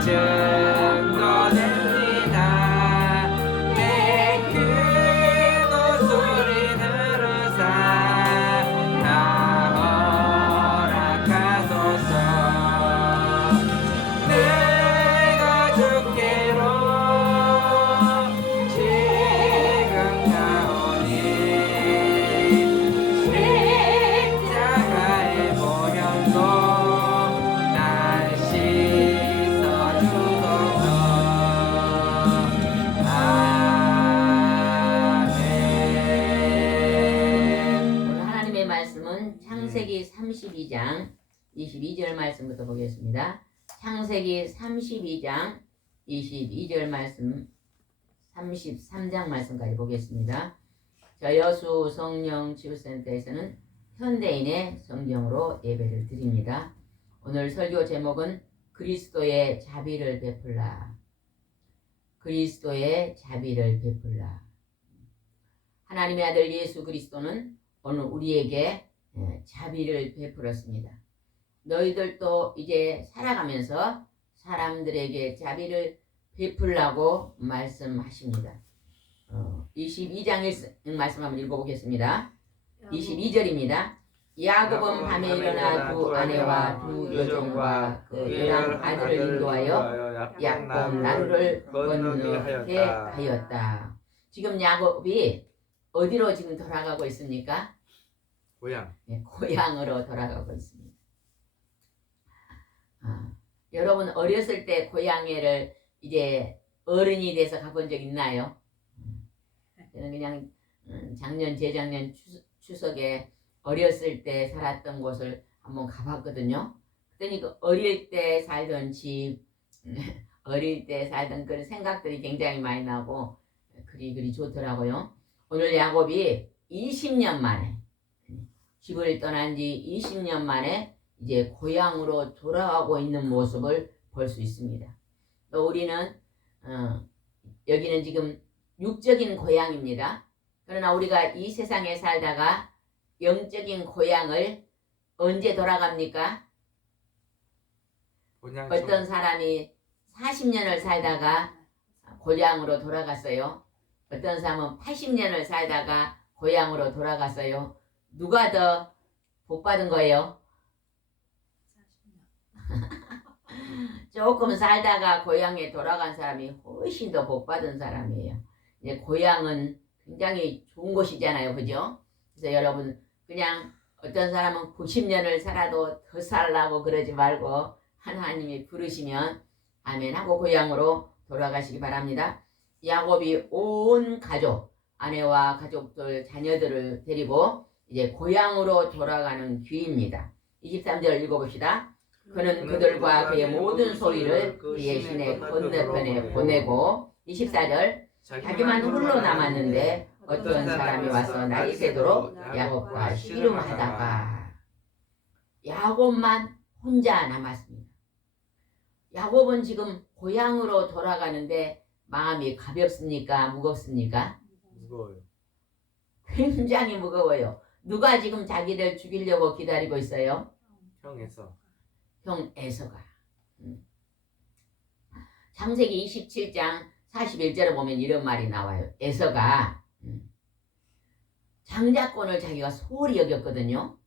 증거됩니다. 내 기도 소리 들으사 나 허락하소서. 내가 주께로 지금 나오니 십자가의 보혈로 날 씻어주소서. 아멘. 오늘 하나님의 말씀은 창세기 32장 22절 말씀부터 보겠습니다. 창세기 32장 22절 말씀 33장 말씀까지 보겠습니다. 저 여수 성령 치유센터에서는 현대인의 성경으로 예배를 드립니다. 오늘 설교 제목은 그리스도의 자비를 베풀라. 그리스도의 자비를 베풀라. 하나님의 아들 예수 그리스도는 오늘 우리에게 자비를 베풀었습니다. 너희들도 이제 살아가면서 사람들에게 자비를 베풀라고 말씀하십니다. 22장 말씀 한번 읽어보겠습니다. 22절입니다. 야곱은 밤에 일어나 두 아내와 두 여종과 그 11아들을 인도하여 야곱 나루를 건너게 하였다. 지금 야곱이 어디로 지금 돌아가고 있습니까? 고향. 네, 고향으로 돌아가고 있습니다. 여러분 어렸을 때 고향에를 이제 어른이 돼서 가본 적 있나요? 저는 그냥 작년 재작년 추석에 어렸을 때 살았던 곳을 한번 가봤거든요. 그랬더니 그 어릴 때 살던 집, 어릴 때 살던 그런 생각들이 굉장히 많이 나고 그리 좋더라고요. 오늘 야곱이 20년 만에 집을 떠난 지 20년 만에 이제 고향으로 돌아가고 있는 모습을 볼 수 있습니다. 또 우리는 여기는 지금 육적인 고향입니다. 그러나 우리가 이 세상에 살다가 영적인 고향을 언제 돌아갑니까? 어떤 사람이 40년을 살다가 고향으로 돌아갔어요. 어떤 사람은 80년을 살다가 고향으로 돌아갔어요. 누가 더 복 받은 거예요? 조금 살다가 고향에 돌아간 사람이 훨씬 더 복 받은 사람이에요. 이제 고향은 굉장히 좋은 곳이잖아요, 그죠? 그래서 여러분 그냥 어떤 사람은 90년을 살아도 더 살라고 그러지 말고 하나님이 부르시면 아멘하고 고향으로 돌아가시기 바랍니다. 야곱이 온 가족, 아내와 가족들, 자녀들을 데리고 이제 고향으로 돌아가는 길입니다. 23절 읽어봅시다. 그는 그들과 그의 모든 소유를 그의 시내 건너편에 보내고 24절 자기만 홀로 남았는데 어떤 사람이 와서 나이 새도록 야곱과 씨름하다가 야곱만 혼자 남았습니다. 야곱은 지금 고향으로 돌아가는데 마음이 가볍습니까? 무겁습니까? 무거워요. 굉장히 무거워요. 누가 지금 자기를 죽이려고 기다리고 있어요? 형 에서가. 창세기 27장 41절에 보면 이런 말이 나와요. 에서가 장자권을 자기가 소홀히 여겼거든요.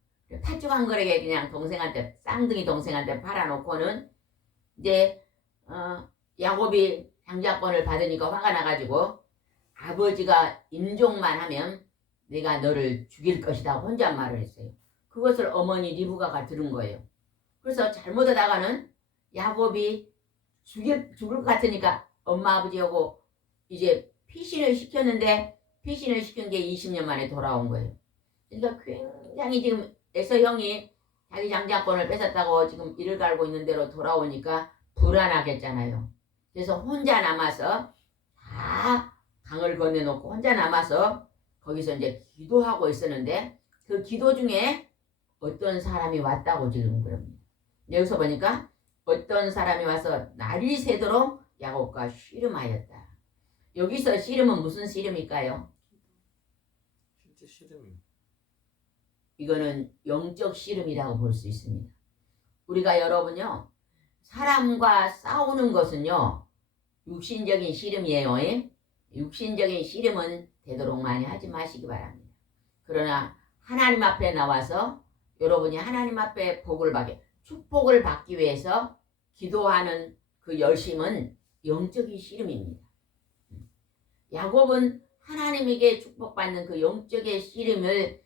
팥죽한 거래게 그냥 동생한테 쌍둥이 동생한테 팔아놓고는 이제 야곱이 장자권을 받으니까 화가 나가지고 아버지가 임종만 하면 내가 너를 죽일 것이다 혼잣말을 했어요. 그것을 어머니 리브가가 들은 거예요. 그래서 잘못하다가는 야곱이 죽을 것 같으니까 엄마 아버지하고 이제 피신을 시켰는데 피신을 시킨 게 20년 만에 돌아온 거예요. 그러니까 굉장히 지금 에서 형이 자기 장자권을 뺏었다고 지금 이를 갈고 있는 대로 돌아오니까 불안하겠잖아요. 그래서 혼자 남아서 다 강을 건너놓고 혼자 남아서 거기서 이제 기도하고 있었는데 그 기도 중에 어떤 사람이 왔다고 지금 그럽니다. 여기서 보니까 어떤 사람이 와서 날이 새도록 야곱과 씨름하였다. 여기서 씨름은 무슨 씨름일까요? 실제 씨름이. 이거는 영적 씨름이라고 볼 수 있습니다. 우리가 여러분요 사람과 싸우는 것은요 육신적인 씨름이에요. 육신적인 씨름은 되도록 많이 하지 마시기 바랍니다. 그러나 하나님 앞에 나와서 여러분이 하나님 앞에 축복을 받기 위해서 기도하는 그 열심은 영적인 씨름입니다. 야곱은 하나님에게 축복받는 그 영적인 씨름을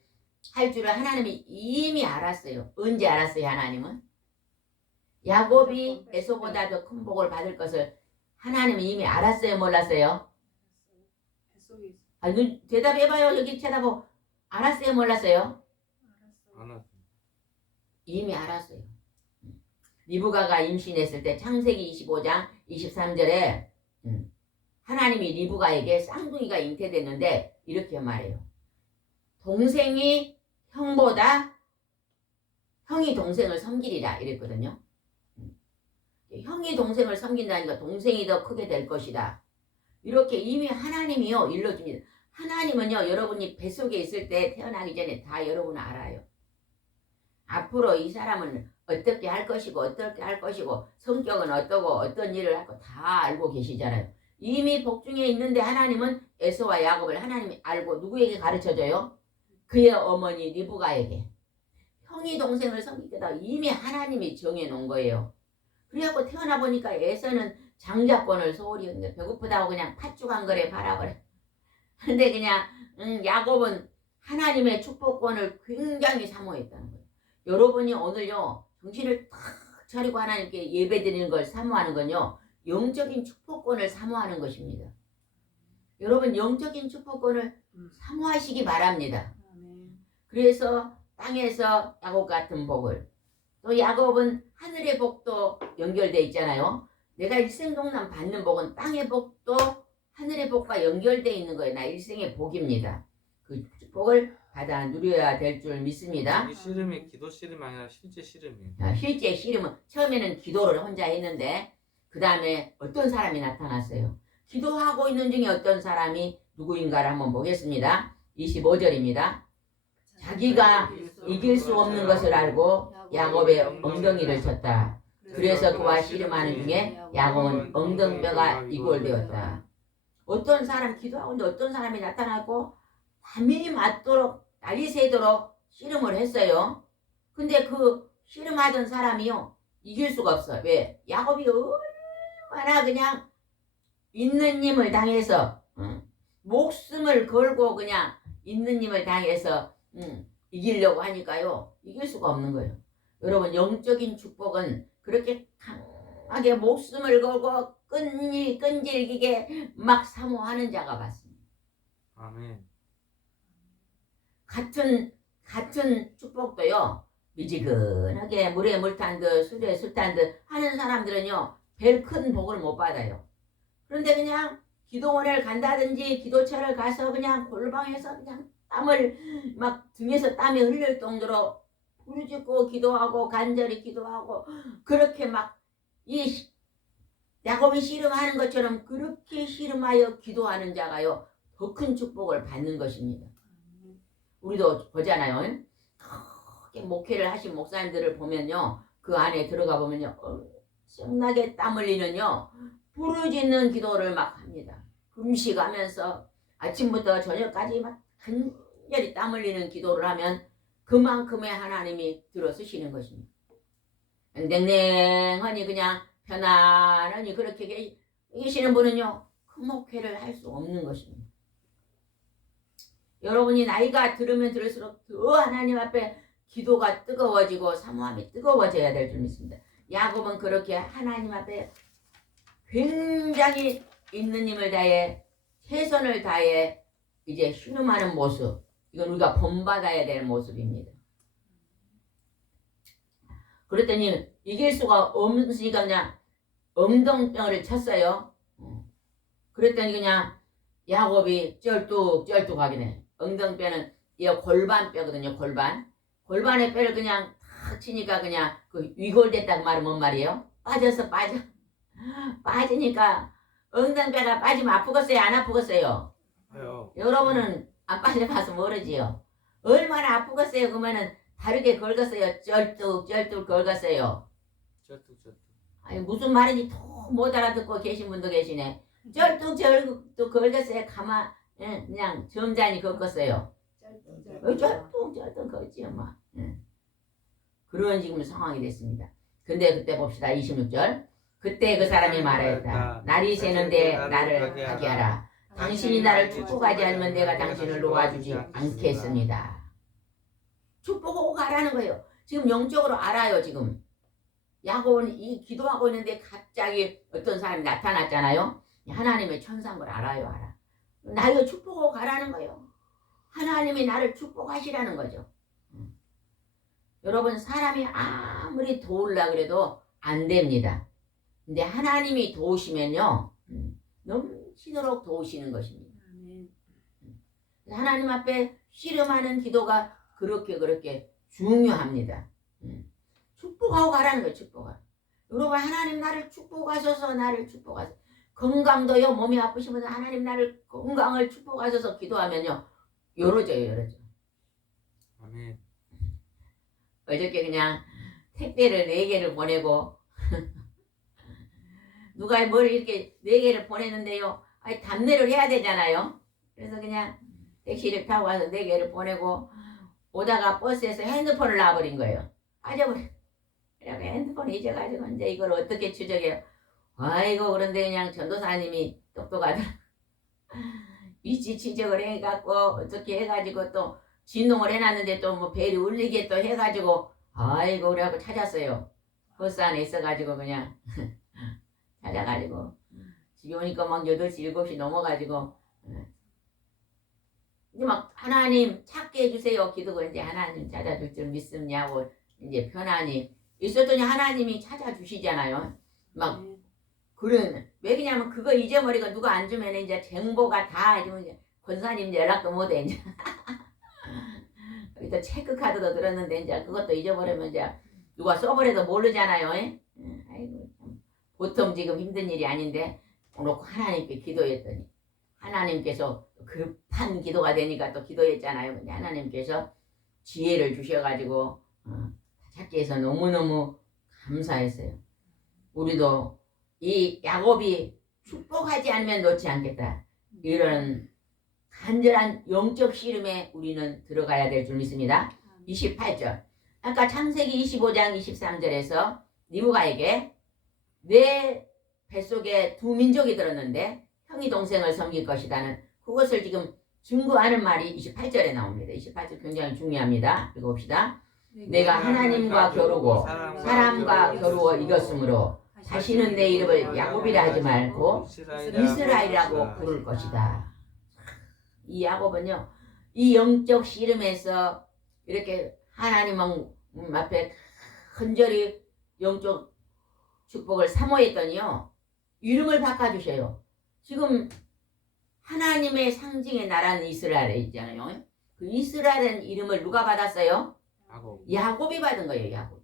할 줄을 하나님이 이미 알았어요. 언제 알았어요? 하나님은 야곱이 에서보다 더 큰 복을 받을 것을 하나님이 이미 알았어요? 몰랐어요? 아니, 대답해봐요. 여기 쳐다보고. 알았어요? 몰랐어요? 알았어요. 이미 알았어요. 리브가가 임신했을 때 창세기 25장 23절에 하나님이 리브가에게 쌍둥이가 잉태됐는데 이렇게 말해요. 동생이 형이 동생을 섬기리라 이랬거든요. 형이 동생을 섬긴다니까 동생이 더 크게 될 것이다. 이렇게 이미 하나님이요 일러줍니다. 하나님은요 여러분이 뱃속에 있을 때 태어나기 전에 다 여러분 알아요. 앞으로 이 사람은 어떻게 할 것이고 어떻게 할 것이고 성격은 어떠고 어떤 일을 할 거 다 알고 계시잖아요. 이미 복중에 있는데 하나님은 에서와 야곱을 하나님이 알고 누구에게 가르쳐줘요? 그의 어머니 리브가에게. 형이 동생을 섬기겠다 이미 하나님이 정해놓은 거예요. 그래갖고 태어나 보니까 에서는 장자권을 소홀히 했는데 배고프다고 그냥 팥죽 한 그릇 팔아버려. 근데 그냥 야곱은 하나님의 축복권을 굉장히 사모했다는 거예요. 여러분이 오늘요 정신을 탁 차리고 하나님께 예배드리는 걸 사모하는 건요 영적인 축복권을 사모하는 것입니다. 여러분 영적인 축복권을 사모하시기 바랍니다. 그래서 땅에서 야곱 같은 복을 또 야곱은 하늘의 복도 연결되어 있잖아요. 내가 일생동란 받는 복은 땅의 복도 하늘의 복과 연결되어 있는 거예요. 나 일생의 복입니다. 그 축복을 받아 누려야 될 줄 믿습니다. 이 씨름이 기도 씨름이 아니라 실제 씨름이에요. 실제 씨름은 처음에는 기도를 혼자 했는데 그 다음에 어떤 사람이 나타났어요. 기도하고 있는 중에 어떤 사람이 누구인가를 한번 보겠습니다. 25절입니다. 자기가 이길 수 없는 것을 알고 야곱의 엉덩이를 쳤다. 그래서 그와 씨름하는 중에 야곱은 엉덩뼈가 이골되었다. 어떤 사람 기도하고 있는데 어떤 사람이 나타나고 밤이 맞도록 날이 새도록 씨름을 했어요. 근데 그 씨름하던 사람이요 이길 수가 없어. 왜? 야곱이 얼마나 그냥 있는 힘을 당해서 목숨을 걸고 그냥 있는 힘을 당해서 이기려고 하니까요 이길 수가 없는 거예요. 여러분 영적인 축복은 그렇게 강하게 목숨을 걸고 끈질기게 막 사모하는 자가 받습니다. 아멘. 같은 축복도요 미지근하게 물에 물 탄 듯 술에 술 탄 듯 하는 사람들은요 별 큰 복을 못 받아요. 그런데 그냥 기도원을 간다든지 기도처를 가서 그냥 골방에서 그냥 땀을 막 등에서 땀이 흘릴 정도로 부르짖고 기도하고 간절히 기도하고 그렇게 막 이 야곱이 씨름하는 것처럼 그렇게 씨름하여 기도하는 자가요 더 큰 축복을 받는 것입니다. 우리도 보잖아요. 크게 목회를 하신 목사님들을 보면요 그 안에 들어가 보면요 엄청나게 땀 흘리는요 부르짖는 기도를 막 합니다. 금식하면서 아침부터 저녁까지 막 간절히 땀 흘리는 기도를 하면 그만큼의 하나님이 들어서시는 것입니다. 냉랭하니 그냥 편안하니 그렇게 계시는 분은요 그 목회를 할 수 없는 것입니다. 여러분이 나이가 들으면 들을수록 더 하나님 앞에 기도가 뜨거워지고 사모함이 뜨거워져야 될 줄 믿습니다. 야곱은 그렇게 하나님 앞에 굉장히 있는 힘을 다해 최선을 다해 이제 신음하는 모습, 이건 우리가 본받아야 될 모습입니다. 그랬더니 이길 수가 없으니까 그냥 엉덩뼈를 쳤어요. 그랬더니 그냥 야곱이 쩔뚝쩔뚝 하기네. 엉덩뼈는 이 골반뼈거든요. 골반의 뼈를 그냥 탁 치니까 그냥 그 위골됐다고 말은 뭔 말이에요? 빠지니까 엉덩뼈가 빠지면 아프겠어요? 안 아프겠어요? 여러분은 안 빠져봐서 모르지요. 얼마나 아프겠어요? 그러면은 다르게 긁었어요? 쩔뚝쩔뚝 긁었어요? 쩔뚝쩔뚝. 아니 무슨 말인지 또 못 알아듣고 계신 분도 계시네. 쩔뚱쩔뚱 걸렸어요. 그냥 점잖이 걷었어요. 쩔뚱쩔뚱 걷지요 막. 그런 지금 상황이 됐습니다. 근데 그때 봅시다. 26절. 그때 그 사람이 말하였다. 날이 새는데 나를 가게 하라. 당신이 나를 축복하지 않으면 내가 당신을 놓아주지 않겠습니다. 축복하고 가라는 거예요. 지금 영적으로 알아요. 지금 야곱은 이 기도하고 있는데 갑자기 어떤 사람이 나타났잖아요. 하나님의 천사인 걸 알아요. 알아. 나를 축복하고 가라는 거예요. 하나님이 나를 축복하시라는 거죠. 여러분 사람이 아무리 도우려 그래도 안 됩니다. 근데 하나님이 도우시면요 넘치도록 도우시는 것입니다. 하나님 앞에 씨름하는 기도가 그렇게 중요합니다. 축복하고 가라는 거예요. 축복하고. 여러분 하나님 나를 축복하셔서 나를 축복하셔서 건강도요 몸이 아프시면 하나님 나를 건강을 축복하셔서 기도하면요 열어져요. 열어져. 아멘. 어저께 그냥 택배를 4개를 보내고 누가 뭘 이렇게 4개를 보냈는데요. 아니 답례를 해야 되잖아요. 그래서 그냥 택시를 타고 와서 4개를 보내고 오다가 버스에서 핸드폰을 놔버린 거예요. 빠져버려. 그래서 핸드폰 잊어가지고 이제 이걸 어떻게 추적해요. 아이고 그런데 그냥 전도사님이 똑똑하더라. 위치 추적을 해갖고 어떻게 해가지고 또 진동을 해놨는데 또 뭐 벨이 울리게 또 해가지고 아이고 그래갖고 찾았어요. 버스 안에 있어가지고 그냥 찾아가지고 집에 오니까 막 8시 7시 넘어가지고 이제 막 하나님 찾게 해주세요 기도가 이제 하나님 찾아줄 줄 믿습냐고 이제 편안히 있었더니 하나님이 찾아주시잖아요. 막 그래 왜 그러냐면 그거 잊어버리고 누가 안 주면 이제 정보가 다 이제 권사님 이제 연락도 못해 이제 또 체크카드도 들었는데 이제 그것도 잊어버리면 이제 누가 써버려도 모르잖아요. 아이고 참. 보통 지금 힘든 일이 아닌데 놓고 하나님께 기도했더니 하나님께서 급한 기도가 되니까 또 기도했잖아요. 근데 하나님께서 지혜를 주셔가지고 찾기 위해서 너무너무 감사했어요. 우리도 이 야곱이 축복하지 않으면 놓지 않겠다. 이런 간절한 영적 씨름에 우리는 들어가야 될 줄 믿습니다. 28절. 아까 창세기 25장 23절에서 니브가에게 내 뱃속에 두 민족이 들었는데 형이 동생을 섬길 것이다는 그것을 지금 증거하는 말이 28절에 나옵니다. 28절 굉장히 중요합니다. 읽어봅시다. 내가 하나님과 겨루고 사람과 겨루어 이겼으므로 다시는 내 이름을 야곱이라 하지 말고 이스라엘이라고 부를 것이다. 이 야곱은요 이 영적 씨름에서 이렇게 하나님 앞에 간절히 영적 축복을 사모했더니요 이름을 바꿔주셔요. 지금 하나님의 상징의 나라는 이스라엘에 있잖아요. 그 이스라엘은 이름을 누가 받았어요? 야곱이 받은 거예요. 야곱이.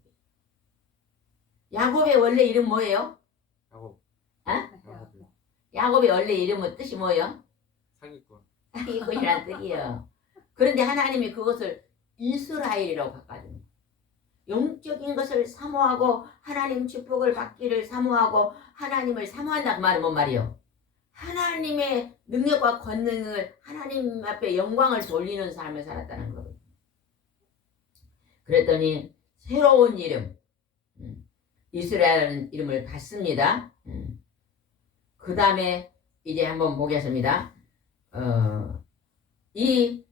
야곱의 원래 이름 뭐예요? 야곱. 야곱의 원래 이름은 뜻이 뭐예요? 사기꾼. 사기꾼이란 뜻이에요. 그런데 하나님이 그것을 이스라엘이라고 바꿔줍니다. 영적인 것을 사모하고 하나님 축복을 받기를 사모하고 하나님을 사모한다 그 말은 뭔 말이에요? 하나님의 능력과 권능을 하나님 앞에 영광을 돌리는 삶을 살았다는 거예요. 그랬더니 새로운 이름 이스라엘이라는 이름을 받습니다. 그 다음에 이제 한번 보겠습니다. 이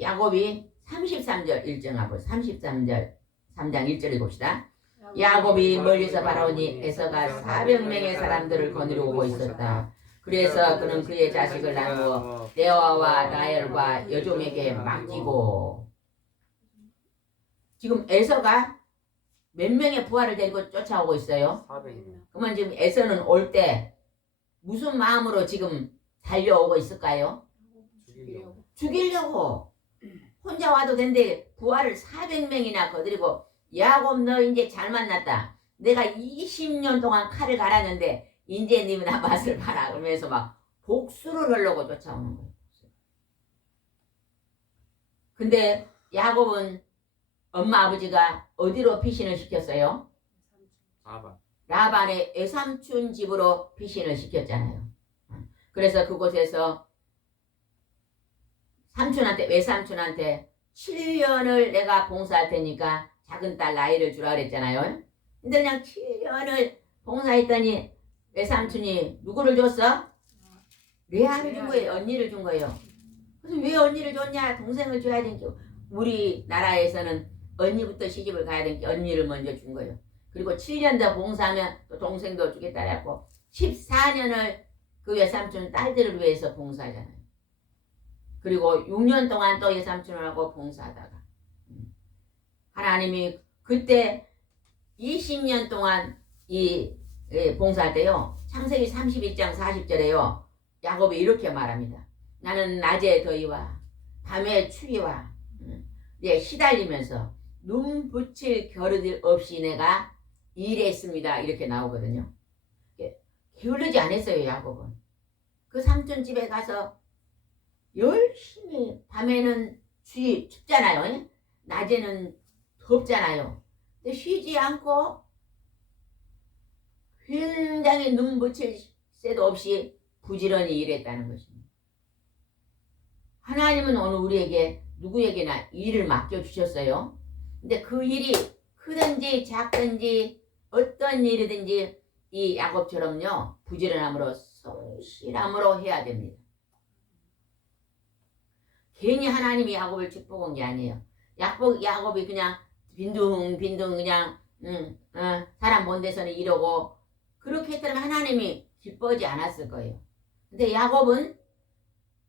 야곱이 33절 1정하고 33절 3장 1절을 봅시다. 야곱이 멀리서 바라오니 에서가 400명의 사람들을 거느려 오고 있었다. 그래서 그는 그의 자식을 나누어 레아와 라헬과 여종에게 맡기고 지금 에서가 몇 명의 부하를 데리고 쫓아오고 있어요? 400명. 그러면 지금 에서는 올 때 무슨 마음으로 지금 달려오고 있을까요? 죽이려고. 혼자 와도 된대 부하를 400명이나 거느리고 야곱 너 이제 잘 만났다. 내가 20년 동안 칼을 갈았는데 이제 니나 맛을 봐라. 그러면서 막 복수를 하려고 쫓아오는 거예요. 근데 야곱은 엄마 아버지가 어디로 피신을 시켰어요? 라반의 외삼촌 집으로 피신을 시켰잖아요. 그래서 그곳에서 외삼촌한테 7년을 내가 봉사할 테니까 작은 딸 나이를 주라 그랬잖아요. 근데 그냥 7년을 봉사했더니 외삼촌이 누구를 줬어? 레아를 준 거예요. 언니를 준 거예요. 그래서 왜 언니를 줬냐? 동생을 줘야 되니까. 우리나라에서는 언니부터 시집을 가야 되니까 언니를 먼저 준 거예요. 그리고 7년 더 봉사하면 또 동생도 주겠다 그랬고 14년을 그 외삼촌 딸들을 위해서 봉사하잖아요. 그리고 6년 동안 또 외삼촌하고 봉사하다가 하나님이 그때 20년 동안 봉사할 때요. 창세기 31장 40절에요. 야곱이 이렇게 말합니다. 나는 낮에 더위와 밤에 추위와 시달리면서 눈 붙일 겨를이 없이 내가 일했습니다. 이렇게 나오거든요. 게을르지 않았어요. 야곱은. 그 삼촌 집에 가서 열심히 밤에는 춥잖아요. 낮에는 덥잖아요. 근데 쉬지 않고 굉장히 눈 붙일 새도 없이 부지런히 일했다는 것입니다. 하나님은 오늘 우리에게 누구에게나 일을 맡겨주셨어요. 근데 그 일이 크든지 작든지 어떤 일이든지 이 야곱처럼요. 부지런함으로 성실함으로 해야 됩니다. 괜히 하나님이 야곱을 축복한 게 아니에요. 야곱이 그냥 빈둥빈둥 그냥 사람 본 데서는 이러고 그렇게 했다면 하나님이 기뻐하지 않았을 거예요. 근데 야곱은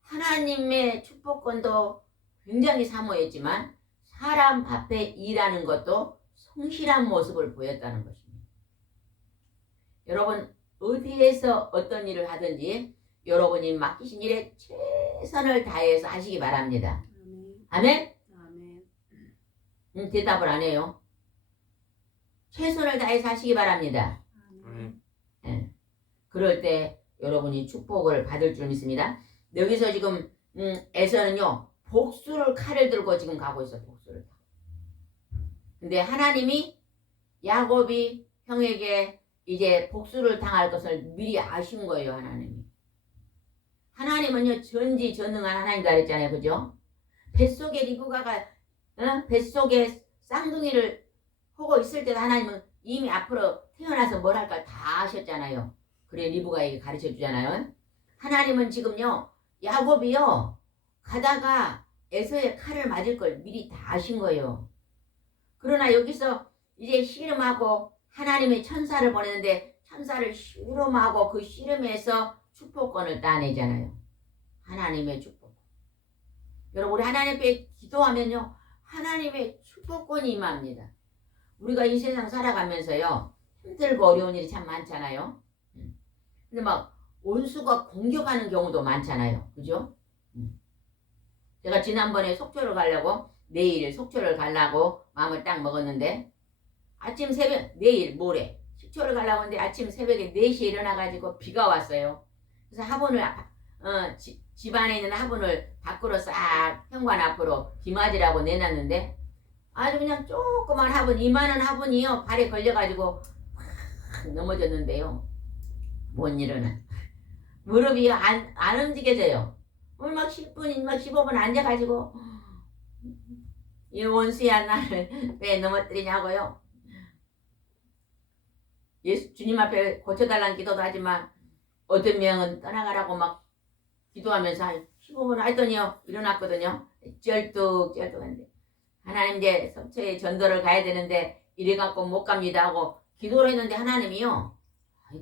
하나님의 축복권도 굉장히 사모했지만 사람 앞에 일하는 것도 성실한 모습을 보였다는 것입니다. 여러분 어디에서 어떤 일을 하든지 여러분이 맡기신 일에 최선을 다해서 하시기 바랍니다. 아멘? 대답을 안 해요. 최선을 다해서 하시기 바랍니다. 네. 그럴 때 여러분이 축복을 받을 줄 믿습니다. 여기서 지금 에서는요 칼을 들고 지금 가고 있어. 복수를. 근데 하나님이 야곱이 형에게 이제 복수를 당할 것을 미리 아신 거예요. 하나님은요 전지전능한 하나님이다 그랬잖아요. 그죠? 뱃속에 리브가가 뱃속에 쌍둥이를 하고 있을 때도 하나님은 이미 앞으로 태어나서 뭘 할까 다 아셨잖아요. 그래 리브가에게 가르쳐 주잖아요. 하나님은 지금요 야곱이요 가다가 에서의 칼을 맞을 걸 미리 다 아신 거예요. 그러나 여기서 이제 씨름하고 하나님의 천사를 보내는데 천사를 씨름하고 그 씨름에서 축복권을 따내잖아요. 하나님의 축복. 여러분 우리 하나님 앞에 기도하면요 하나님의 축복권이 임합니다. 우리가 이 세상 살아가면서요 힘들고 어려운 일이 참 많잖아요. 근데 막 원수가 공격하는 경우도 많잖아요. 그죠? 제가 지난번에 속초를 가려고 내일 속초를 가려고 마음을 딱 먹었는데 아침 새벽 내일 모레 속초를 가려고 했는데 아침 새벽에 4시에 일어나가지고 비가 왔어요. 그래서 화분을 집 안에 있는 화분을 밖으로 싹 현관 앞으로 비 맞으라고 내놨는데 아주 그냥 조그만 화분 이만한 화분이요 발에 걸려가지고 확 넘어졌는데요. 뭔 일은 무릎이 안 움직여져요. 오늘 막 10분, 막 15분 앉아가지고 이 원수야 나를 왜 넘어뜨리냐고요. 주님 앞에 고쳐달라는 기도도 하지만 어떤 명은 떠나가라고 막 기도하면서 한 15분 하더니요 일어났거든요. 쩔뚝쩔뚝한데 하나님 이제 속초에 전도를 가야 되는데 이래갖고 못 갑니다 하고 기도를 했는데 하나님이요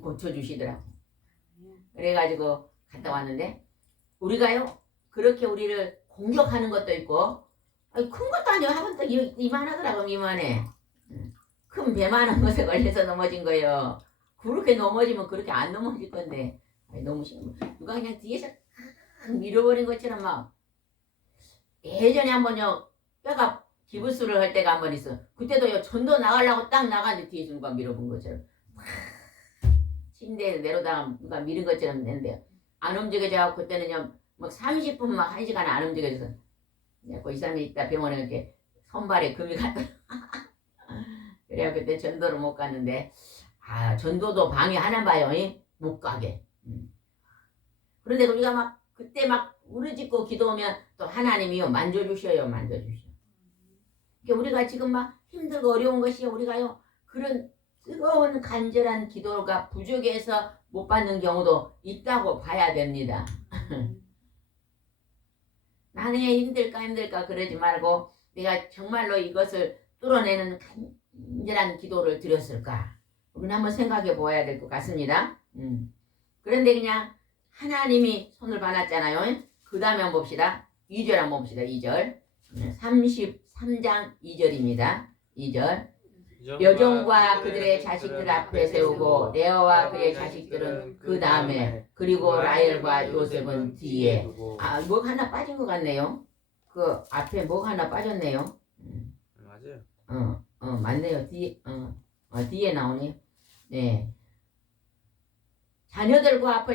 고쳐주시더라고. 그래가지고 갔다 왔는데 우리가요 그렇게 우리를 공격하는 것도 있고 큰 것도 아니고 하면 또 이만하더라고. 이만해. 큰 배만한 것에 걸려서 넘어진 거예요. 그렇게 넘어지면 그렇게 안 넘어질 건데 너무 심해. 누가 그냥 뒤에서 밀어버린 것처럼 막. 예전에 한번요 뼈가 기부스를 할 때가 한 번 있어. 그때도요 전도 나가려고 딱 나가는데 뒤에서 누가 밀어본 것처럼 침대에서 내려다가 누가 밀은 것처럼 됐는데요. 안 움직여져. 그때는요 막 30분 막 1시간 안 움직여져서 이 사람이 있다 병원에 이렇게 손발에 금이 갔다. 그래야 그때 전도를 못 갔는데 전도도 방해하나 봐요. 못 가게. 그런데 우리가 막 그때 막 우르짖고 기도하면 또 하나님이요 만져주셔요. 만져주셔. 그러니까 우리가 지금 막 힘들고 어려운 것이 우리가요 그런 뜨거운 간절한 기도가 부족해서 못 받는 경우도 있다고 봐야 됩니다. 나는 힘들까 그러지 말고 내가 정말로 이것을 뚫어내는 간절한 기도를 드렸을까? 우리는 한번 생각해 보아야 될 것 같습니다. 그런데 그냥 하나님이 손을 봐놨잖아요. 그 다음에 한번 봅시다. 2절 한번 봅시다. 2절 33장 2절입니다. 2절 여종과 그들의 자식들 앞에 세우고 레아와 그의 자식들은 그 다음에 그리고 라헬과 요셉은 뒤에. 뭐 하나 빠진 것 같네요. 그 앞에 뭐 하나 빠졌네요. 맞아요. 맞네요. 뒤에 나오네. 네. 자녀들과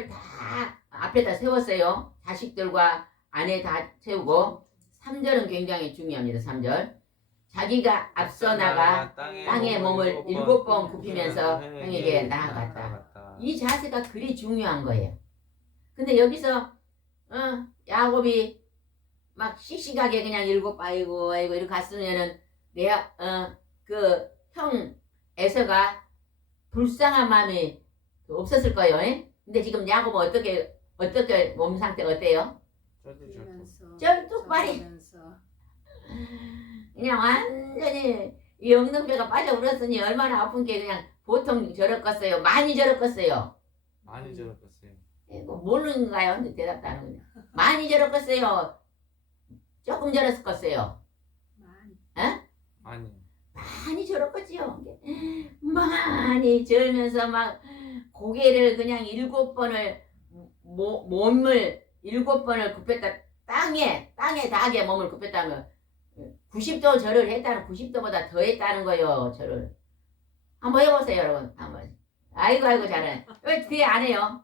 앞에다 세웠어요. 자식들과 아내 다 세우고 3절은 굉장히 중요합니다. 3절 자기가 앞서 나가 땅에 몸을 7번 굽히면서 형에게 나아갔다. 이 자세가 그리 중요한 거예요. 근데 여기서 야곱이 막 씩씩하게 그냥 아이고 이렇게 갔으면은 그 형 에서가 불쌍한 마음이 없었을 거예요. 근데 지금 야곱은 어떻게 몸 상태가 어때요? 쩔뚝발이 그냥 완전히 이 엉덩이가 빠져 울었으니 얼마나 아픈 게 그냥 보통 저렇겠어요. 많이 저렇겠어요. 많이 저렇겠어요. 이거 모르는가요? 근데 대답도 안 하군요. 많이 저렇겠어요. 조금 저랬겠어요. 많이 저렇겠지요. 많이 저으면서 막 고개를 그냥 7번을 몸을 7번을 굽혔다. 땅에 닿게 몸을 굽혔다면 90도 절을 했다는 90도보다 더 했다는 거요. 절을 한번 해보세요, 여러분. 한번. 아이고 잘하네. 왜 뒤에 안 해요?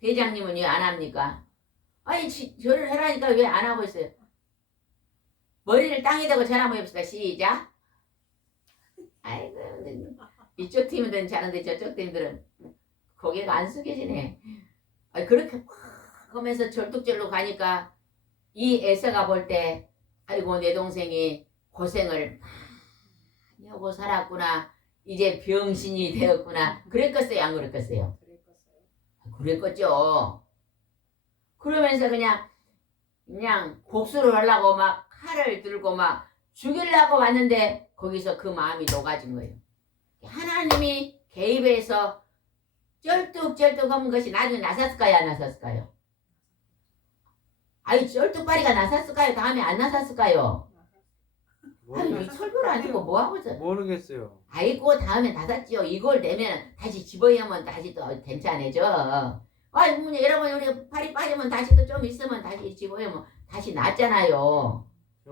대장님은 왜 안 합니까? 아니 절을 해라니까 왜 안 하고 있어요? 머리를 땅에 대고 절 한번 해봅시다. 시작. 아이고 이쪽 팀들은 잘하는데 저쪽 팀들은 고개가 안 숙여지네. 그렇게 막 하면서 절뚝절로 가니까 이 에서가 볼 때 아이고 내 동생이 고생을 많이 하고 살았구나. 이제 병신이 되었구나. 그랬겠어요? 안 그랬겠어요? 그랬겠죠. 그러면서 그냥 복수를 하려고 막 칼을 들고 막 죽이려고 왔는데 거기서 그 마음이 녹아진 거예요. 하나님이 개입해서 쩔뚝쩔뚝한 것이 나중에 나섰을까요? 안 나섰을까요? 아이 쩔뚝발이가 나섰을까요? 다음에 안 나섰을까요? 아니 설교를 안 듣고 뭐하고 있어? 모르겠어요. 아이고 다음에 나섰지요. 이걸 내면 다시 집어야면 다시 또 괜찮아져. 아니 여러분 우리 팔이 빠지면 다시 또 좀 있으면 다시 집어야면 다시 낫잖아요.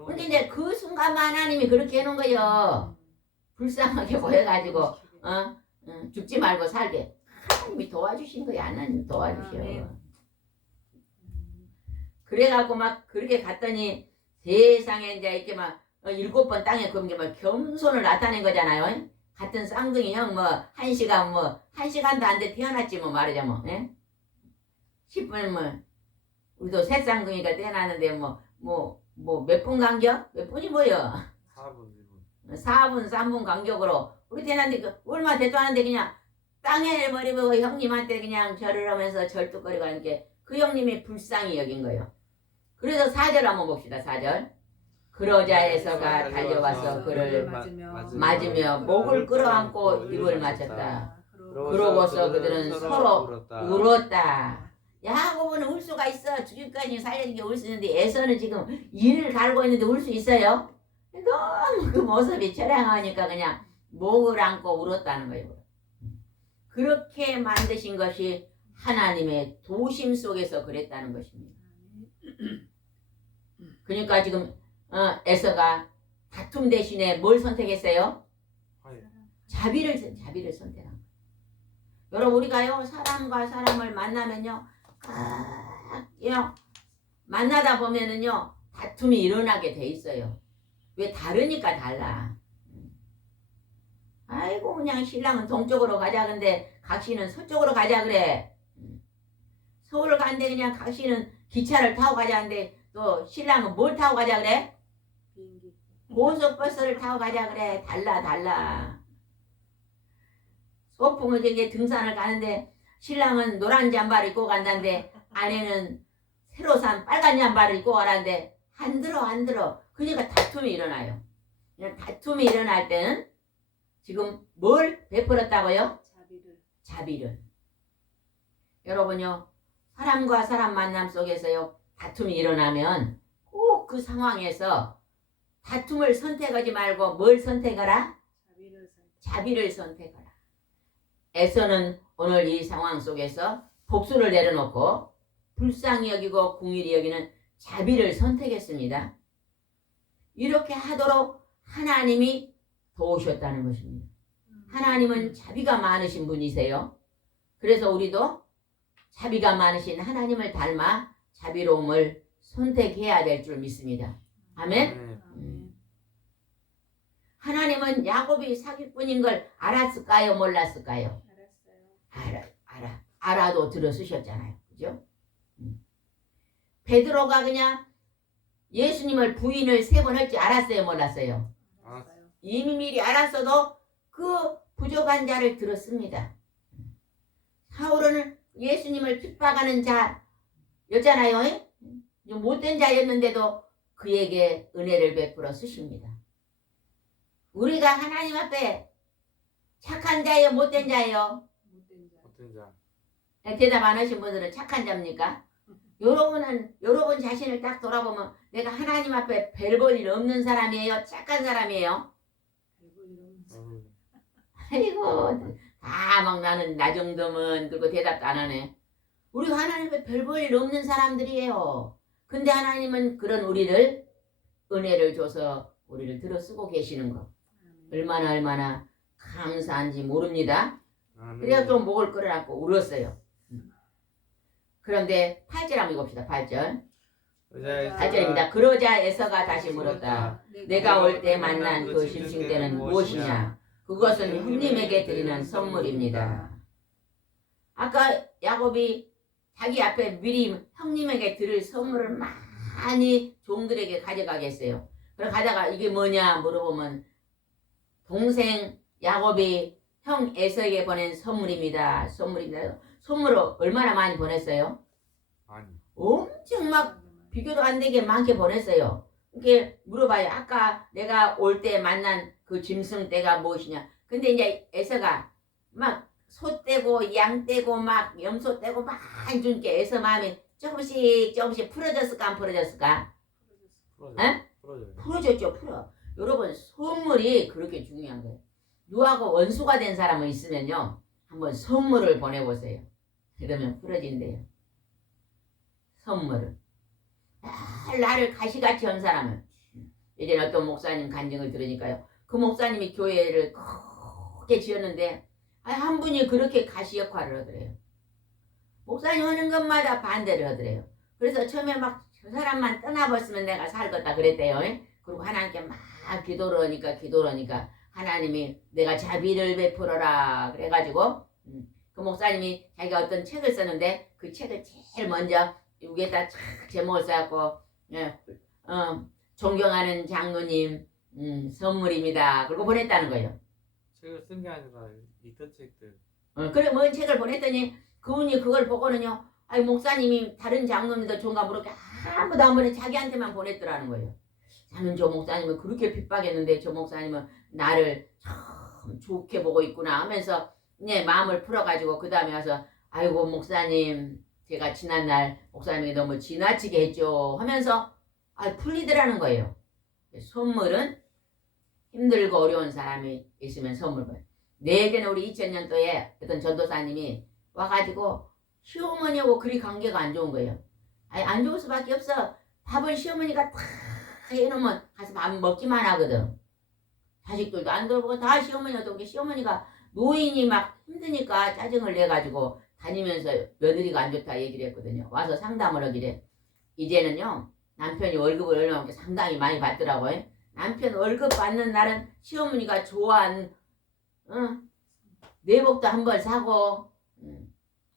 근데 이제 그 순간만 하나님이 그렇게 해놓은 거예요. 불쌍하게 보여가지고 죽지 말고 살게 하나님이 도와주신 거예요. 하나님 도와주셔. 그래갖고 막 그렇게 갔더니 세상에 이제 이렇게 막 7번 땅에 그런 게 막 겸손을 나타낸 거잖아요. 같은 쌍둥이 형 뭐 1시간 뭐 1시간도 안 돼 태어났지 뭐 말하자면 10분 뭐 우리도 새 쌍둥이가 태어났는데 뭐 몇 분 간격? 몇 분이 뭐요? 4분 3분 간격으로 우리 태어났는데 그 얼마 되도 않은데 그냥 땅에 버리고 형님한테 그냥 절을 하면서 절뚝거리고 하는 게 그 형님이 불쌍히 여긴 거예요. 그래서 4절 한번 봅시다. 4절 그러자 에서가 달려와서 그를 맞으며 목을 끌어안고 입을 맞췄다. 그러고서 그들은 서로 울었다. 야곱은 울 수가 있어. 죽일까지 살려는 게 울 수 있는데 에서는 지금 이를 갈고 있는데 울 수 있어요? 너무 그 모습이 처량하니까 그냥 목을 안고 울었다는 거예요. 그렇게 만드신 것이 하나님의 도심 속에서 그랬다는 것입니다. 그러니까 지금 에서가 다툼 대신에 뭘 선택했어요? 자비를 선택한 거예요. 여러분 우리가요 사람과 사람을 만나면요 만나다 보면은요 다툼이 일어나게 돼 있어요. 왜? 다르니까 달라. 아이고 그냥 신랑은 동쪽으로 가자 근데 각시는 서쪽으로 가자 그래. 서울 가는데 그냥 각시는 기차를 타고 가자는데 또 신랑은 뭘 타고 가자 그래? 비행기. 고속버스를 타고 가자 그래. 달라. 소풍을 저기 등산을 가는데 신랑은 노란 잠바를 입고 간다는데 아내는 새로 산 빨간 잠바를 입고 가라는데 안 들어. 그러니까 다툼이 일어나요. 그냥 다툼이 일어날 때는 지금 뭘 베풀었다고요? 자비를. 여러분요, 사람과 사람 만남 속에서요, 다툼이 일어나면 꼭 그 상황에서 다툼을 선택하지 말고 뭘 선택하라? 자비를 선택하라. 에서는 오늘 이 상황 속에서 복수를 내려놓고 불쌍히 여기고 궁일이 여기는 자비를 선택했습니다. 이렇게 하도록 하나님이 도우셨다는 것입니다. 하나님은 자비가 많으신 분이세요. 그래서 우리도 자비가 많으신 하나님을 닮아 자비로움을 선택해야 될 줄 믿습니다. 아멘. 하나님은 야곱이 사기꾼인 걸 알았을까요? 몰랐을까요? 알아도 들어쓰셨잖아요. 그죠? 베드로가 그냥 예수님을 부인을 3번 할 줄 알았어요? 몰랐어요? 이미 미리 알았어도 그 부족한 자를 들었습니다. 사울은 예수님을 핍박하는 자였잖아요. 못된 자였는데도 그에게 은혜를 베풀어 쓰십니다. 우리가 하나님 앞에 착한 자예요? 못된 자예요? 못된 자. 대답 안 하신 분들은 착한 자입니까? 여러분 자신을 딱 돌아보면 내가 하나님 앞에 별 볼 일 없는 사람이에요? 착한 사람이에요? 아이고 다 막 나는 나 정도면 그리고 대답도 안 하네. 우리가 하나님 앞에 별 볼 일 없는 사람들이에요. 근데 하나님은 그런 우리를 은혜를 줘서 우리를 들어 쓰고 계시는 거 얼마나 감사한지 모릅니다. 그래서 좀 목을 끌어안고 울었어요. 그런데 8절 한번 읽읍시다. 8절. 8절입니다. 그러자 에서가 다시 물었다. 내가 올 때 만난 그 짐승떼는 무엇이냐? 그것은 형님에게 드리는 선물입니다. 아까 야곱이 자기 앞에 미리 형님에게 드릴 선물을 많이 종들에게 가져가겠어요. 그럼 가다가 이게 뭐냐 물어보면 동생 야곱이 형 에서에게 보낸 선물입니다. 선물을 얼마나 많이 보냈어요? 엄청 막 비교도 안 되게 많게 보냈어요. 이렇게 물어봐요. 아까 내가 올 때 만난 그 짐승떼가 무엇이냐? 근데 이제 에서가 막 소 떼고 양 떼고 막 염소 떼고 많이 주니까 에서 마음이 조금씩 풀어졌을까 안 풀어졌을까? 풀어졌죠. 여러분 선물이 그렇게 중요한 거예요. 누구하고 원수가 된 사람은 있으면요 한번 선물을 보내보세요. 그러면 풀어진대요. 선물을 나를 가시같이 한 사람은 예전에 어떤 목사님 간증을 들으니까요. 그 목사님이 교회를 크게 지었는데 한 분이 그렇게 가시 역할을 하더래요. 목사님 하는 것마다 반대를 하더래요. 그래서 처음에 막 저 사람만 떠나버렸으면 내가 살겠다 그랬대요. 그리고 하나님께 막 기도를 하니까 하나님이 내가 자비를 베풀어라 그래가지고 그 목사님이 자기가 어떤 책을 썼는데 그 책을 제일 먼저 위에다 착 제목을 써갖고 존경하는 장로님 선물입니다. 그리고 보냈다는 거예요. 책을 쓴 게 아니라 읽던 책들. 그래 뭔 책을 보냈더니 그분이 그걸 보고는요. 아니 목사님이 다른 장로님들 종가 물었게 아무도 안 보내 자기한테만 보냈더라는 거예요. 나는 저 목사님은 그렇게 핍박했는데 저 목사님은 나를 참 좋게 보고 있구나 하면서 마음을 풀어가지고 그 다음에 와서 아이고 목사님 제가 지난날 목사님이 너무 지나치게 했죠 하면서 풀리더라는 거예요. 선물은 힘들고 어려운 사람이 있으면 선물 받아요. 내전에 우리 2000년도에 어떤 전도사님이 와가지고 시어머니하고 그리 관계가 안 좋은 거예요. 안 좋을 수밖에 없어. 밥을 시어머니가 다 해놓으면 가서 밥 먹기만 하거든. 자식들도 안 돌보고 다 시어머니가 돌보고 시어머니가 노인이 막 힘드니까 짜증을 내가지고 다니면서 며느리가 안 좋다 얘기를 했거든요. 와서 상담을 하기래. 이제는요 남편이 월급을 얼마 먹게 상당히 많이 받더라고요. 남편 월급 받는 날은 시어머니가 좋아하는 내복도 한 벌 사고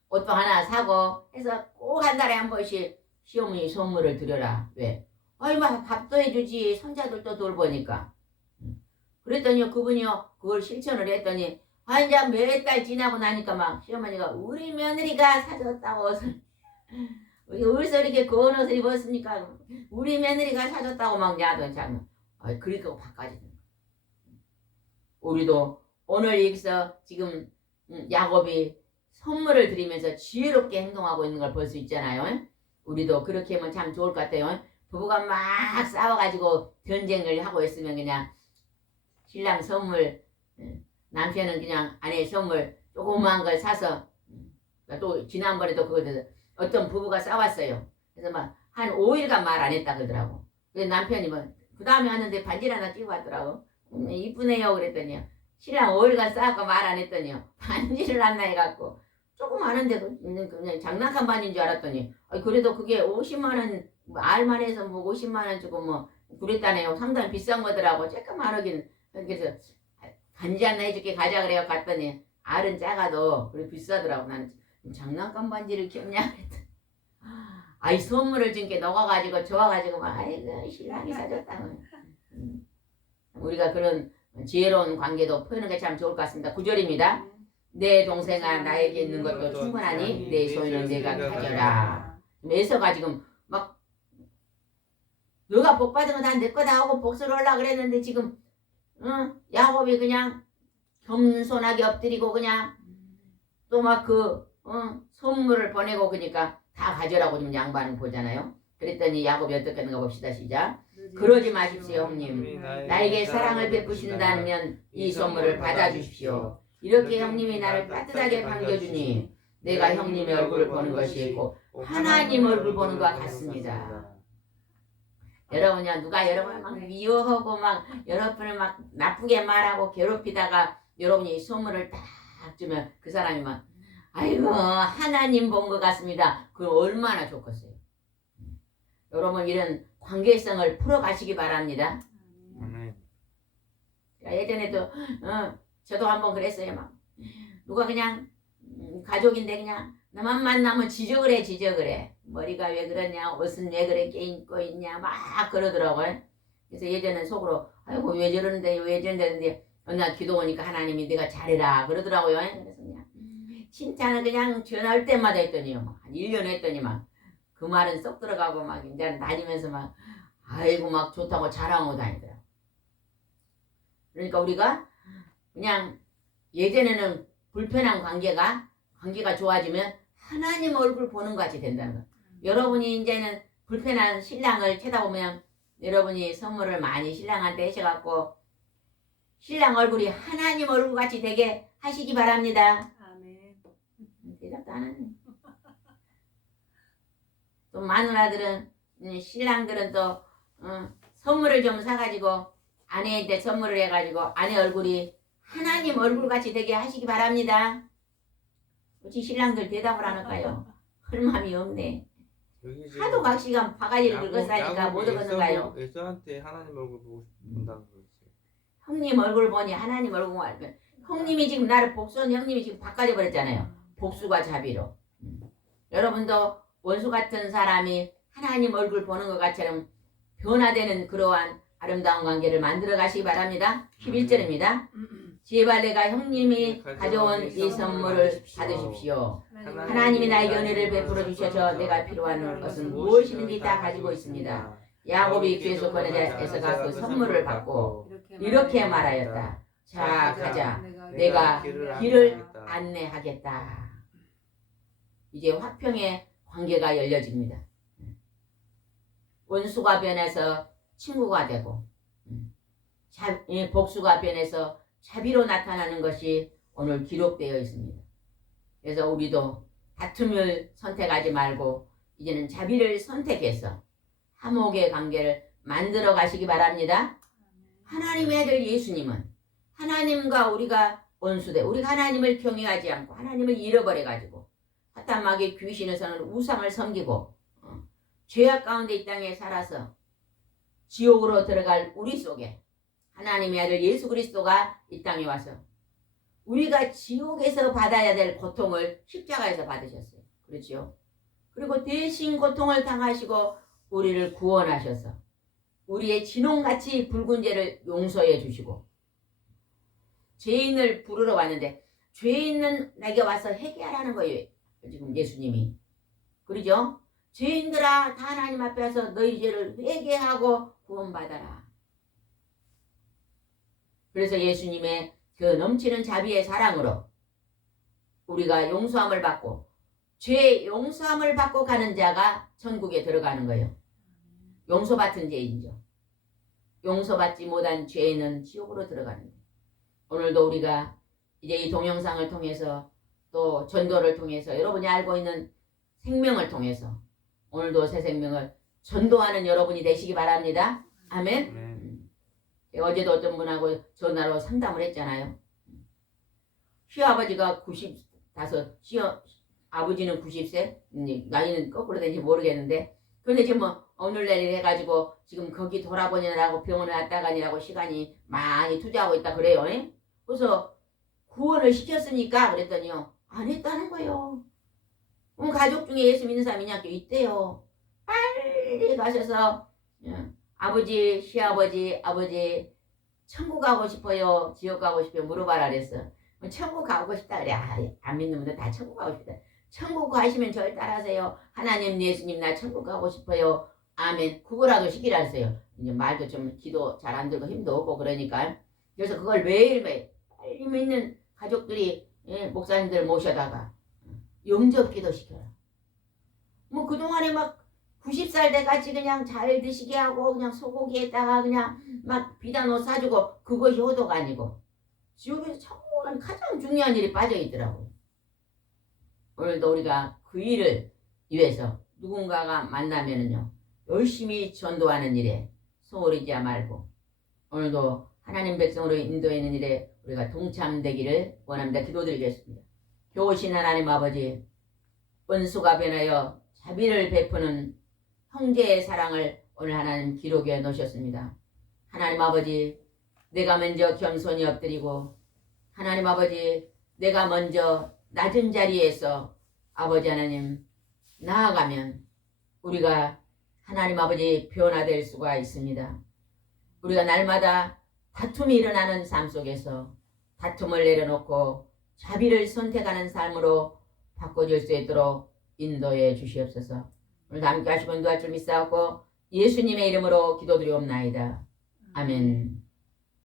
옷도 하나 사고 해서 꼭 한 달에 한 번씩 시어머니 선물을 드려라. 왜? 얼마 밥도 해주지 손자들도 돌보니까. 그랬더니 그분이요 그걸 실천을 했더니 이제 몇 달 지나고 나니까 막 시어머니가 우리 며느리가 사줬다고 어디서 이렇게 고운 옷을 입었습니까? 우리 며느리가 사줬다고 막 야던 장면. 그러니까 바꿔지는 거야. 우리도 오늘 여기서 지금 야곱이 선물을 드리면서 지혜롭게 행동하고 있는 걸 볼 수 있잖아요. 우리도 그렇게 하면 참 좋을 것 같아요. 부부가 막 싸워가지고 전쟁을 하고 있으면 그냥 신랑 선물, 남편은 그냥 아내 선물 조그마한 걸 사서 또 지난번에도 그거 어떤 부부가 싸웠어요. 그래서 막 한 5일간 말 안 했다 그러더라고. 그래서 남편이 그 다음에 왔는데 반지를 하나 끼고 왔더라고. 이쁘네요 그랬더니 신랑 5일간 싸웠고 말 안 했더니요 반지를 안 해갖고 조금 하는데도 그냥 장난감 반지인 줄 알았더니 그래도 그게 50만원 알만해서 뭐 50만원 주고 뭐 그랬다네요. 상당히 비싼 거더라고. 조금만 하긴. 그래서 반지 하나 해줄게 가자 그래요. 갔더니 알은 작아도 그래 비싸더라고. 나는 장난감 반지를 꼈냐 그랬더니 선물을 준 게 녹아가지고 좋아가지고 막 아이고 신랑이 사줬다고. 우리가 그런 지혜로운 관계도 표현하는 게 참 좋을 것 같습니다. 9절입니다. 내 동생아 나에게 있는 것도 충분하니 내 소유는 내가 가져라. 에서가 지금 막 너가 복 받은 거 다 내 거다 하고 복수를 하려고 그랬는데 지금 야곱이 그냥 겸손하게 엎드리고 그냥 또 막 선물을 보내고 그러니까 다 가져라고 좀 양반은 보잖아요. 그랬더니 야곱이 어떻게 하는가 봅시다. 시작. 그러지 마십시오 형님. 나에게 사랑을 베푸신다면 이 선물을 받아주십시오. 이렇게 형님이 나를 따뜻하게 반겨주니 내가 형님의 얼굴을 보는 것이 있고 하나님 얼굴 보는 것과 같습니다. 여러분이요 누가 여러분을 막 미워하고 막 여러분을 막 나쁘게 말하고 괴롭히다가 여러분이 선물을 딱 주면 그 사람이 막 아이고 하나님 본 것 같습니다. 그럼 얼마나 좋겠어요. 여러분 이런 관계성을 풀어가시기 바랍니다. 예전에도 저도 한번 그랬어요. 막 누가 그냥 가족인데 그냥 나만 만나면 지적을 해. 머리가 왜 그러냐, 옷은 왜 그렇게 입고 있냐 막 그러더라고요. 그래서 예전엔 속으로 아이고 왜 저러는데 어느 날 기도 오니까 하나님이 내가 잘해라 그러더라고요. 그래서 그냥 칭찬을 그냥 전화할 때마다 했더니요. 한 1년 했더니 막 그 말은 쏙 들어가고 막 이제 다니면서 막 아이고 막 좋다고 자랑하고 다니더라고. 그러니까 우리가 그냥 예전에는 불편한 관계가 좋아지면 하나님 얼굴 보는 것 같이 된다는 거예요. 여러분이 이제는 불편한 신랑을 쳐다보면 여러분이 선물을 많이 신랑한테 하셔갖고 신랑 얼굴이 하나님 얼굴 같이 되게 하시기 바랍니다. 아멘. 대답도 안 하네. 또 마누라들은 신랑들은 또 선물을 좀 사가지고 아내한테 선물을 해가지고 아내 얼굴이 하나님 얼굴 같이 되게 하시기 바랍니다. 어찌 신랑들 대답을 안 할까요? 할 마음이 없네. 하도 각 시간 바가지를 긁었으니까 못 얻었는가요? 예서한테 하나님 얼굴 보고 본다는 거지. 형님 얼굴 보니 하나님 얼굴 보면 형님이 지금 나를 복수한 형님이 지금 바꿔져 버렸잖아요. 복수가 자비로. 여러분도 원수 같은 사람이 하나님 얼굴 보는 것 같처럼 변화되는 그러한 아름다운 관계를 만들어 가시기 바랍니다. 11절입니다. 제발 내가 형님이 가져온 이 선물을 받으십시오. 하나님이 나에게 은혜를 베풀어 주셔서 내가 필요한 것은 무엇이든지 다 가지고 있습니다. 야곱이 귀에서 꺼내자 에서가 그 선물을 받고 이렇게 말하였다. 자 가자. 내가 길을 안내하겠다. 이제 화평의 관계가 열려집니다. 원수가 변해서 친구가 되고 복수가 변해서 자비로 나타나는 것이 오늘 기록되어 있습니다. 그래서 우리도 다툼을 선택하지 말고 이제는 자비를 선택해서 화목의 관계를 만들어 가시기 바랍니다. 하나님의 아들 예수님은 하나님과 우리가 원수돼 우리가 하나님을 경외하지 않고 하나님을 잃어버려 가지고 사탄 마귀 귀신을 서는 우상을 섬기고 죄악 가운데 이 땅에 살아서 지옥으로 들어갈 우리 속에 하나님의 아들 예수 그리스도가 이 땅에 와서 우리가 지옥에서 받아야 될 고통을 십자가에서 받으셨어요. 그렇죠? 그리고 대신 고통을 당하시고 우리를 구원하셔서 우리의 진홍같이 붉은 죄를 용서해 주시고 죄인을 부르러 왔는데 죄인은 내게 와서 회개하라는 거예요. 지금 예수님이. 그러죠? 죄인들아 다 하나님 앞에 와서 너희 죄를 회개하고 구원받아라. 그래서 예수님의 그 넘치는 자비의 사랑으로 우리가 용서함을 받고 죄 용서함을 받고 가는 자가 천국에 들어가는 거예요. 용서받은 죄인이죠. 용서받지 못한 죄인은 지옥으로 들어가는 거예요. 오늘도 우리가 이제 이 동영상을 통해서 또 전도를 통해서 여러분이 알고 있는 생명을 통해서 오늘도 새 생명을 전도하는 여러분이 되시기 바랍니다. 아멘. 어제도 어떤 분하고 전화로 상담을 했잖아요. 시아버지가 95, 아버지는 90세, 나이는 거꾸로 된지 모르겠는데, 그런데 지금 뭐 오늘 내일 해가지고 지금 거기 돌아보느라고 병원에 왔다 가느라고 시간이 많이 투자하고 있다 그래요. 그래서 구원을 시켰으니까 그랬더니요, 안 했다는 거예요. 가족 중에 예수 믿는 사람이 그냥 있대요. 빨리 가셔서 아버지, 시아버지, 아버지 천국 가고 싶어요? 지옥 가고 싶어요? 물어봐라 그랬어. 천국 가고 싶다 그래. 안 믿는 분들 다 천국 가고 싶다. 천국 가시면 저를 따라하세요. 하나님, 예수님 나 천국 가고 싶어요. 아멘. 그거라도 시키라 했어요. 이제 말도 좀 기도 잘 안 들고 힘도 없고 그러니까. 그래서 그걸 매일매일 빨리 믿는 가족들이 목사님들 모셔다가 영접기도 시켜라. 뭐 그동안에 막 90살 때까지 그냥 잘 드시게 하고 그냥 소고기에다가 그냥 막 비단 옷 사주고 그거 효도가 아니고 지옥에서 천국은 가장 중요한 일이 빠져 있더라고요. 오늘도 우리가 그 일을 위해서 누군가가 만나면은요 열심히 전도하는 일에 소홀히지 말고 오늘도 하나님 백성으로 인도하는 일에 우리가 동참되기를 원합니다. 기도드리겠습니다. 교우신 하나님 아버지, 원수가 변하여 자비를 베푸는 형제의 사랑을 오늘 하나님 기록해 놓으셨습니다. 하나님 아버지, 내가 먼저 겸손히 엎드리고 하나님 아버지, 내가 먼저 낮은 자리에서 아버지 하나님 나아가면 우리가 하나님 아버지 변화될 수가 있습니다. 우리가 날마다 다툼이 일어나는 삶 속에서 다툼을 내려놓고 자비를 선택하는 삶으로 바꿔줄 수 있도록 인도해 주시옵소서. 오늘도 함께 하시고 인도할 줄 믿사옵고 예수님의 이름으로 기도드리옵나이다. 아멘.